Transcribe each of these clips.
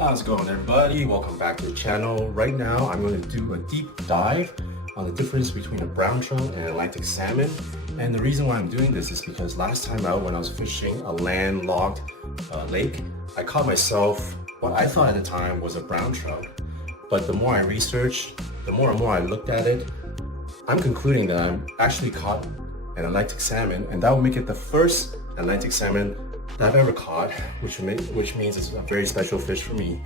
How's it going, everybody? Welcome back to the channel. Right now I'm going to do a deep dive on the difference between a brown trout and Atlantic salmon. And the reason why I'm doing this is because last time out when I was fishing a landlocked lake, I caught myself what I thought at the time was a brown trout. But the more I researched, the more and more I looked at it, I'm concluding that I'm actually caught an Atlantic salmon, and that will make it the first Atlantic salmon that I've ever caught, which means it's a very special fish for me.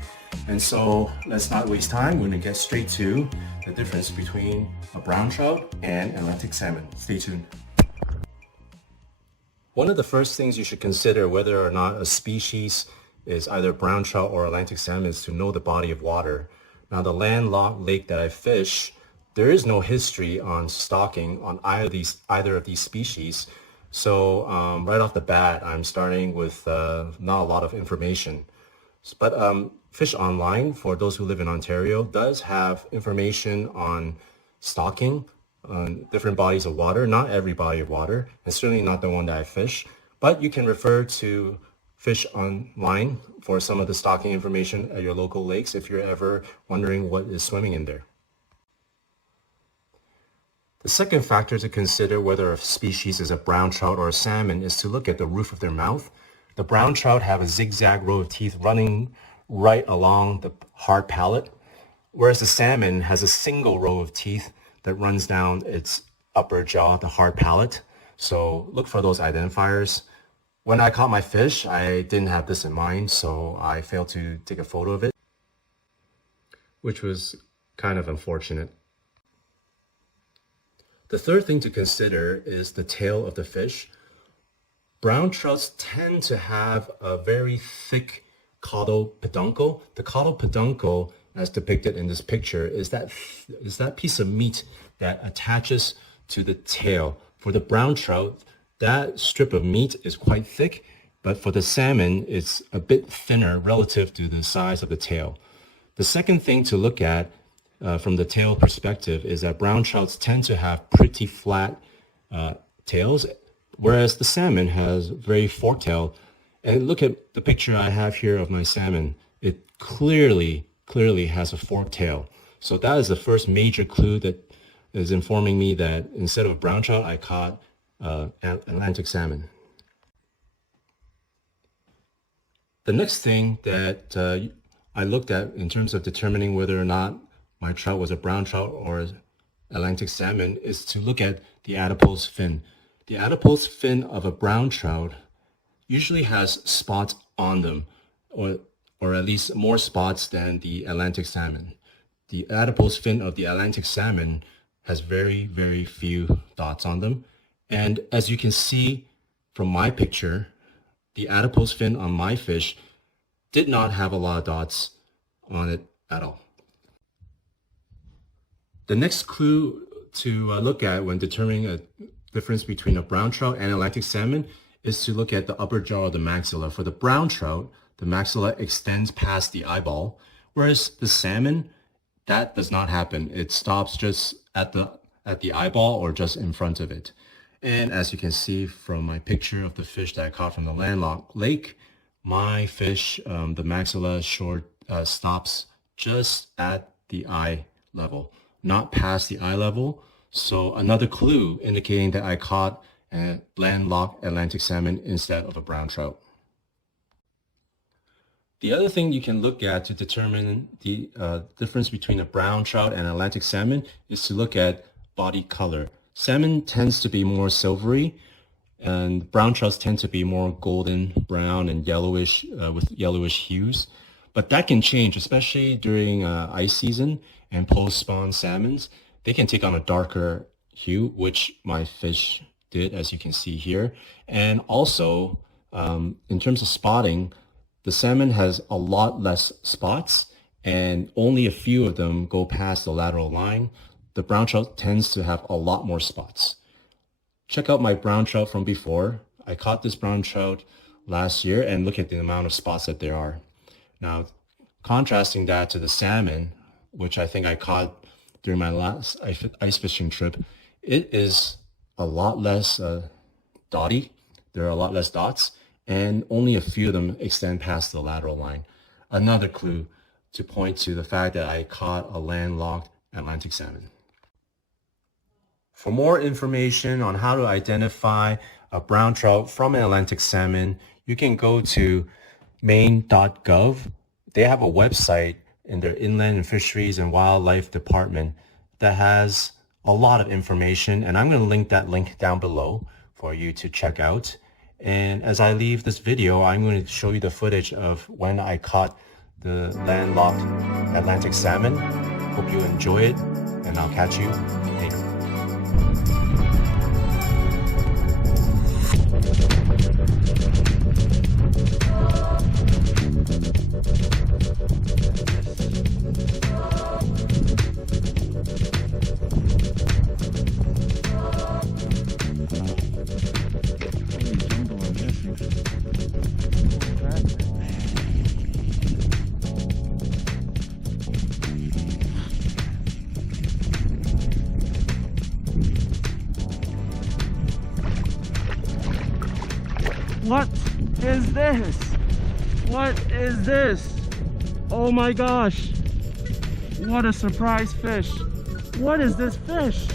And so let's not waste time. We're gonna get straight to the difference between a brown trout and Atlantic salmon. Stay tuned. One of the first things you should consider whether or not a species is either brown trout or Atlantic salmon is to know the body of water. Now, the landlocked lake that I fish, there is no history on stocking on either of these species. So right off the bat, I'm starting with not a lot of information. But Fish Online, for those who live in Ontario, does have information on stocking on different bodies of water. Not every body of water, and certainly not the one that I fish. But you can refer to Fish Online for some of the stocking information at your local lakes if you're ever wondering what is swimming in there. The second factor to consider whether a species is a brown trout or a salmon is to look at the roof of their mouth. The brown trout have a zigzag row of teeth running right along the hard palate, whereas the salmon has a single row of teeth that runs down its upper jaw, the hard palate. So look for those identifiers. When I caught my fish, I didn't have this in mind, so I failed to take a photo of it, which was kind of unfortunate. The third thing to consider is the tail of the fish. Brown trouts tend to have a very thick caudal peduncle. The caudal peduncle, as depicted in this picture, is that piece of meat that attaches to the tail. For the brown trout, that strip of meat is quite thick, but for the salmon, it's a bit thinner relative to the size of the tail. The second thing to look at from the tail perspective is that brown trouts tend to have pretty flat tails, whereas the salmon has very forked tail. And look at the picture I have here of my salmon. It clearly has a forked tail. So that is the first major clue that is informing me that instead of a brown trout, I caught Atlantic salmon. The next thing that I looked at in terms of determining whether or not my trout was a brown trout or Atlantic salmon is to look at the adipose fin. The adipose fin of a brown trout usually has spots on them, or at least more spots than the Atlantic salmon. The adipose fin of the Atlantic salmon has very, very few dots on them. And as you can see from my picture, the adipose fin on my fish did not have a lot of dots on it at all. The next clue to look at when determining a difference between a brown trout and Atlantic salmon is to look at the upper jaw of the maxilla. For the brown trout, the maxilla extends past the eyeball, whereas the salmon, that does not happen. It stops just at the eyeball or just in front of it. And as you can see from my picture of the fish that I caught from the landlocked lake, my fish, the maxilla stops just at the eye level, not past the eye level. So another clue indicating that I caught a landlocked Atlantic salmon instead of a brown trout. The other thing you can look at to determine the difference between a brown trout and Atlantic salmon is to look at body color. Salmon tends to be more silvery, and brown trouts tend to be more golden brown and yellowish with yellowish hues. But that can change, especially during ice season and post-spawn salmons. They can take on a darker hue, which my fish did, as you can see here. And also, in terms of spotting, the salmon has a lot less spots, and only a few of them go past the lateral line. The brown trout tends to have a lot more spots. Check out my brown trout from before. I caught this brown trout last year, and look at the amount of spots that there are. Now, contrasting that to the salmon, which I think I caught during my last ice fishing trip, it is a lot less dotty. There are a lot less dots, and only a few of them extend past the lateral line. another clue to point to the fact that I caught a landlocked Atlantic salmon. For more information on how to identify a brown trout from an Atlantic salmon, you can go to maine.gov. They have a website in their Inland and Fisheries and Wildlife Department that has a lot of information, and I'm going to link that link down below for you to check out. And as I leave this video, I'm going to show you the footage of when I caught the landlocked Atlantic salmon. Hope you enjoy it, and I'll catch you later. What is this? What is this? Oh my gosh. What a surprise fish. What is this fish?